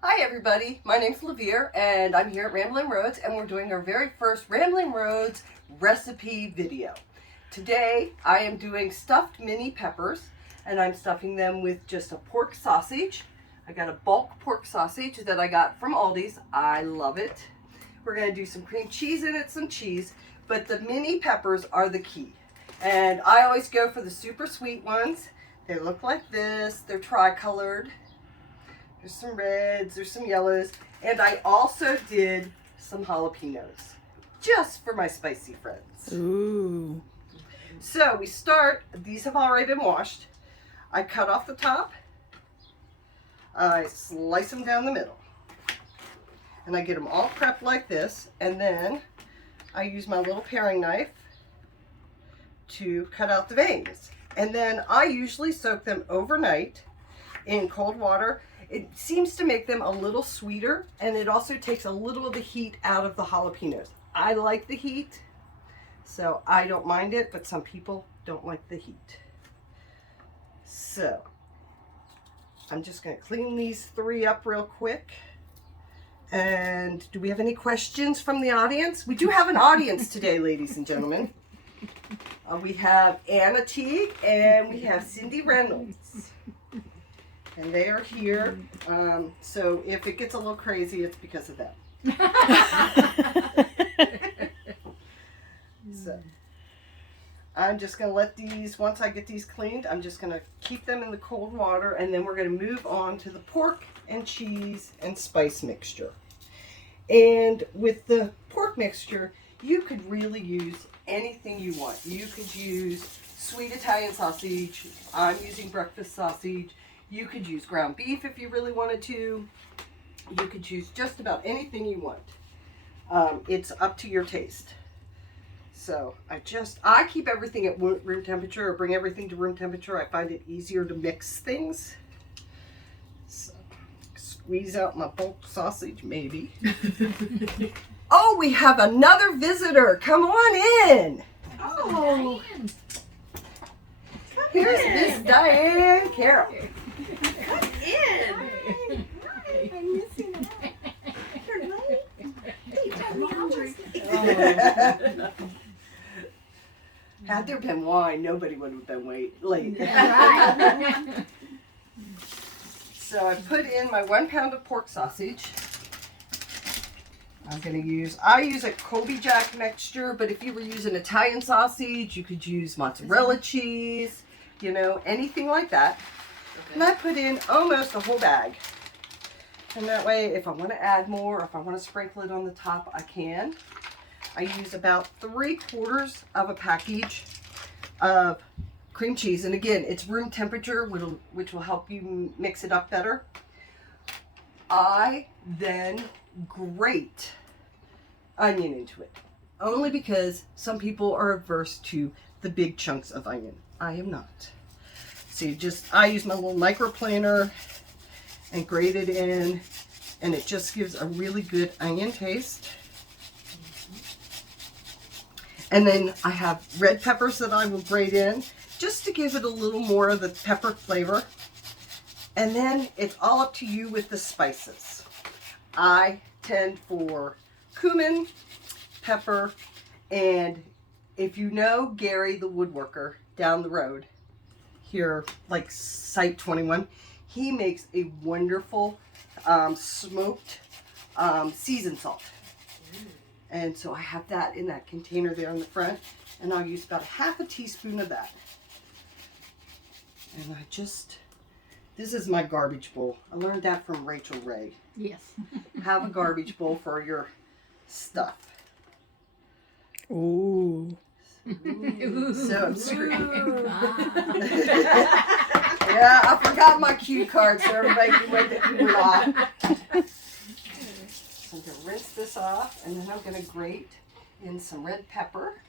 Hi everybody, my name's LeVere and I'm here at Ramblin Roads and we're doing our very first Ramblin Roads recipe video. Today I am doing stuffed mini peppers and I'm stuffing them with just a pork sausage. I got a bulk pork sausage that I got from Aldi's. I love it. We're going to do some cream cheese in it, some cheese, but the mini peppers are the key. And I always go for the super sweet ones. They look like this, they're tricolored. There's some reds, there's some yellows, and I also did some jalapenos, just for my spicy friends. Ooh. So we start, these have already been washed. I cut off the top, I slice them down the middle, and I get them all prepped like this, and then I use my little paring knife to cut out the veins. And then I usually soak them overnight in cold water. It seems to make them a little sweeter, and it also takes a little of the heat out of the jalapenos. I like the heat, so I don't mind it, but some people don't like the heat. So I'm just going to clean these three up real quick. And do we have any questions from the audience? We do have an audience today, ladies and gentlemen. We have Anna Teague and we have Cindy Reynolds. And they are here, so if it gets a little crazy, it's because of them. So, I'm just going to let these, once I get these cleaned, I'm just going to keep them in the cold water, and then we're going to move on to the pork and cheese and spice mixture. And with the pork mixture, you could really use anything you want. You could use sweet Italian sausage. I'm using breakfast sausage. You could use ground beef if you really wanted to. You could use just about anything you want. It's up to your taste. So I keep everything at room temperature, or bring everything to room temperature. I find it easier to mix things. So, squeeze out my bulk sausage, maybe. Oh, we have another visitor. Come on in. Oh, Here's Miss Diane Carroll. come in. Hi, I'm missing out. You're late. Hey, tell me how was it? Had there been wine, nobody would have been late. Right. So I put in my 1 pound of pork sausage. I use a Colby Jack mixture, but if you were using Italian sausage, you could use mozzarella cheese, anything like that. And I put in almost a whole bag. And that way, if I want to add more, or if I want to sprinkle it on the top, I can. I use about 3/4 of a package of cream cheese. And again, it's room temperature, which will help you mix it up better. I then grate onion into it. Only because some people are averse to the big chunks of onion. I am not. So I use my little microplaner and grate it in, and it just gives a really good onion taste. And then I have red peppers that I will grate in just to give it a little more of the pepper flavor. And then it's all up to you with the spices. I tend for cumin, pepper, and if you know Gary the woodworker down the road here, like Site 21, he makes a wonderful smoked seasoned salt. And so I have that in that container there in the front, and I'll use about 1/2 teaspoon of that. And this is my garbage bowl. I learned that from Rachel Ray. Yes. Have a garbage bowl for your stuff. Ooh. So I'm screwed. Yeah, I forgot my cue card, so everybody can wait that you were off. So I'm going to rinse this off, and then I'm going to grate in some red pepper.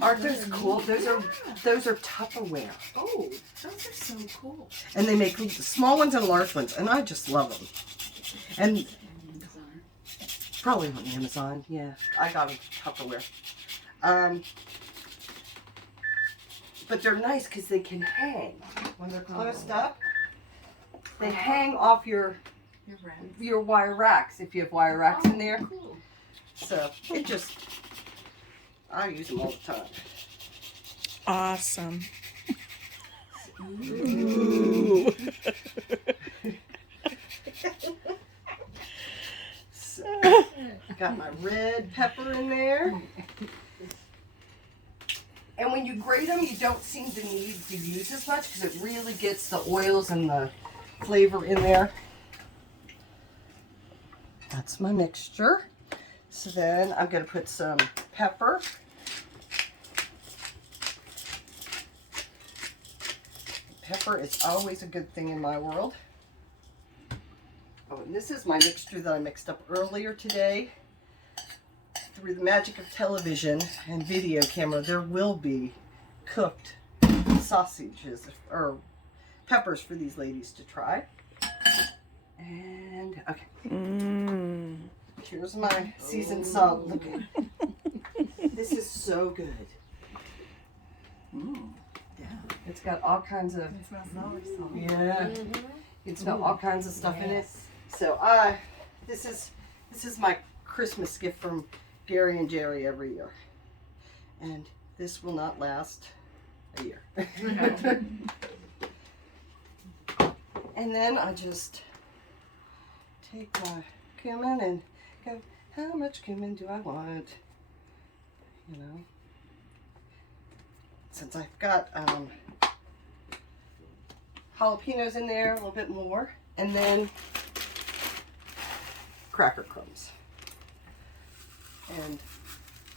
Aren't those cool? Those are Tupperware. Oh, those are so cool. And they make small ones and large ones, and I just love them. And probably on Amazon, yeah. I got them Tupperware. But they're nice because they can hang when they're closed up. They hang off your wire racks if you have wire racks in there. Cool. So it just, I use them all the time. Awesome. Ooh. So, got my red pepper in there. And when you grate them, you don't seem to need to use as much because it really gets the oils and the flavor in there. That's my mixture. So then I'm going to put some pepper. Pepper is always a good thing in my world. Oh, and this is my mixture that I mixed up earlier today. Through the magic of television and video camera, there will be cooked sausages or peppers for these ladies to try. And okay, here's my seasoned salt. Look at this is so good. Yeah. It's got all kinds of It smells so yeah. You can smell all kinds of stuff in it. Yes. So this is my Christmas gift from Gary and Jerry every year, and this will not last a year. And then I just take my cumin and go, how much cumin do I want? You know, since I've got jalapenos in there, a little bit more, and then cracker crumbs. And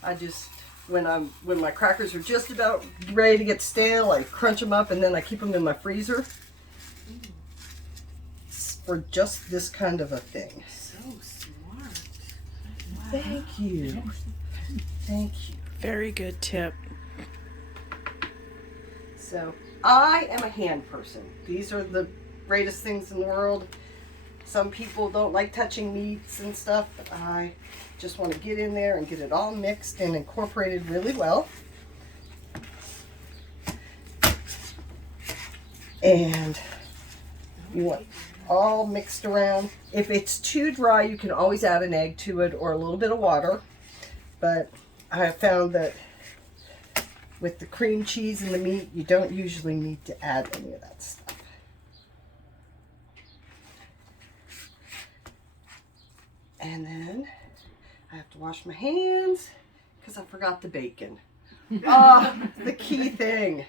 I just, when my crackers are just about ready to get stale, I crunch them up and then I keep them in my freezer for just this kind of a thing. So smart. Thank you. Thank you. Very good tip. So I am a hand person. These are the greatest things in the world. Some people don't like touching meats and stuff, but I just want to get in there and get it all mixed and incorporated really well. And you want all mixed around. If it's too dry, you can always add an egg to it or a little bit of water. But I have found that with the cream cheese and the meat, you don't usually need to add any of that stuff. And then I have to wash my hands because I forgot the bacon. The key thing.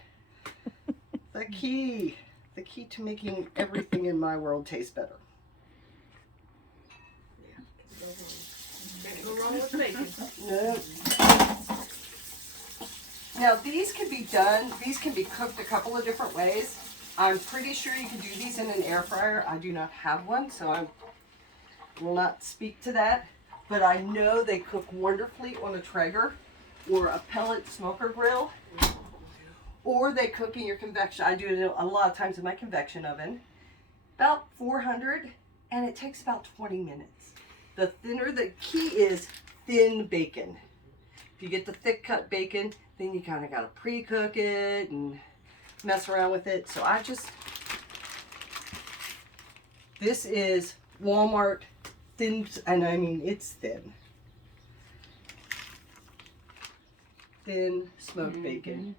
The key to making everything in my world taste better. Can't go wrong with bacon. No. Now these can be cooked a couple of different ways. I'm pretty sure you can do these in an air fryer. I do not have one, so I will not speak to that. But I know they cook wonderfully on a Traeger or a pellet smoker grill. Or they cook in your convection. I do it a lot of times in my convection oven. About 400, and it takes about 20 minutes. The key is thin bacon. If you get the thick cut bacon, then you kind of got to pre-cook it and mess around with it. So this is Walmart thin, and I mean it's thin. Thin smoked bacon.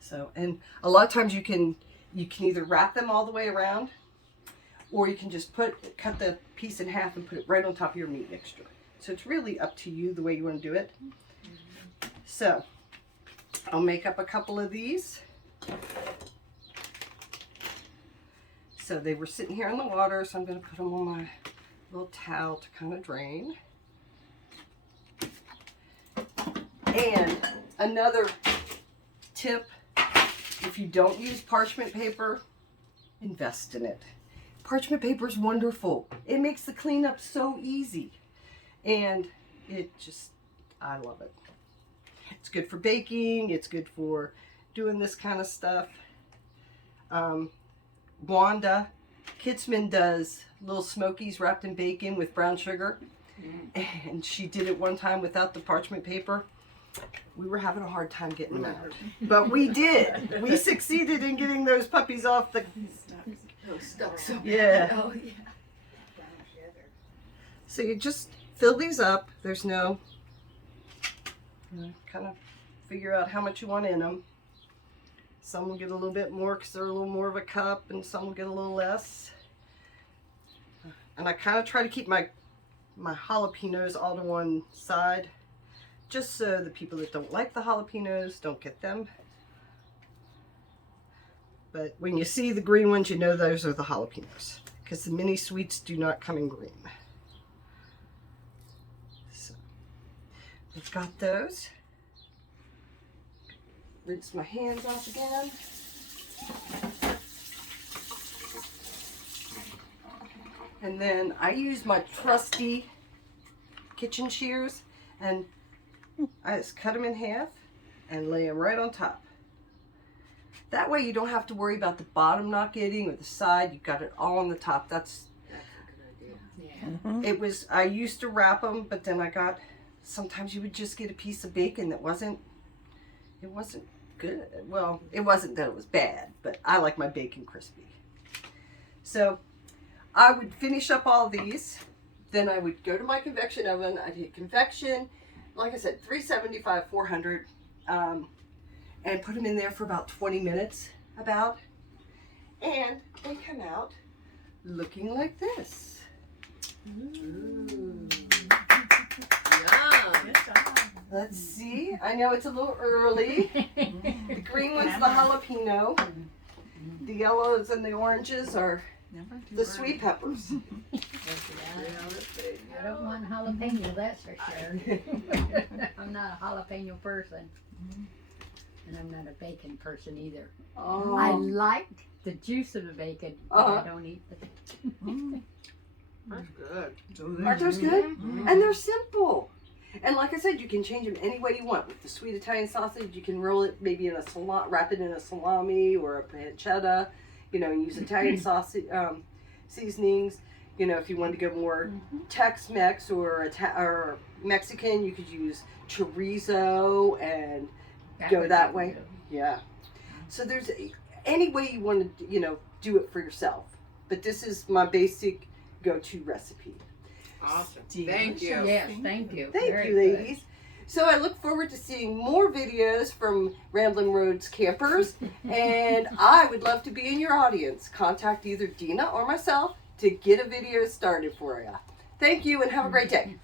So, and a lot of times you can either wrap them all the way around, or you can just cut the piece in half and put it right on top of your meat mixture. So it's really up to you the way you want to do it. So I'll make up a couple of these. So they were sitting here in the water, so I'm going to put them on my little towel to kind of drain. And another tip, if you don't use parchment paper, invest in it. Parchment paper is wonderful. It makes the cleanup so easy. And I love it. It's good for baking. It's good for doing this kind of stuff. Wanda Kitzman does little smokies wrapped in bacon with brown sugar. And she did it one time without the parchment paper. we were having a hard time getting them out. But we did. We succeeded in getting those puppies off the... Stuck so Yeah. Oh, yeah. So you just fill these up. There's no... kind of figure out how much you want in them. Some will get a little bit more because they're a little more of a cup, and some will get a little less. And I kind of try to keep my jalapenos all to one side, just so the people that don't like the jalapenos don't get them. But when you see the green ones, you know those are the jalapenos, because the mini sweets do not come in green. So I've got those. Rinse my hands off again. And then I use my trusty kitchen shears, and I just cut them in half and lay them right on top. That way you don't have to worry about the bottom not getting or the side. You've got it all on the top. That's a good idea. Yeah. It was, I used to wrap them, but then sometimes you would just get a piece of bacon that wasn't good. Well, it wasn't that it was bad, but I like my bacon crispy. So I would finish up all these. Then I would go to my convection oven. I'd hit convection, like I said, 375, 400, and put them in there for about 20 minutes, and they come out looking like this. Yum. Let's see. I know it's a little early. The green one's the jalapeno. The yellows and the oranges are the sweet peppers. I don't want jalapeno, that's for sure. I'm not a jalapeno person. And I'm not a bacon person either. Oh. I like the juice of the bacon, but Uh-huh. I don't eat the bacon. That's good. Aren't those good? Mm-hmm. And they're simple. And like I said, you can change them any way you want. With the sweet Italian sausage, you can roll it maybe in wrap it in a salami or a pancetta, and use Italian sausage seasonings. If you wanted to go more Tex-Mex or Mexican, you could use chorizo and go that way. Yeah. So there's any way you want to, do it for yourself. But this is my basic go-to recipe. Awesome. Thank you. Yes, thank you. Thank Very you, good. ladies. So I look forward to seeing more videos from Ramblin' Roads campers, and I would love to be in your audience. Contact either Dina or myself to get a video started for you. Thank you, and have a great day.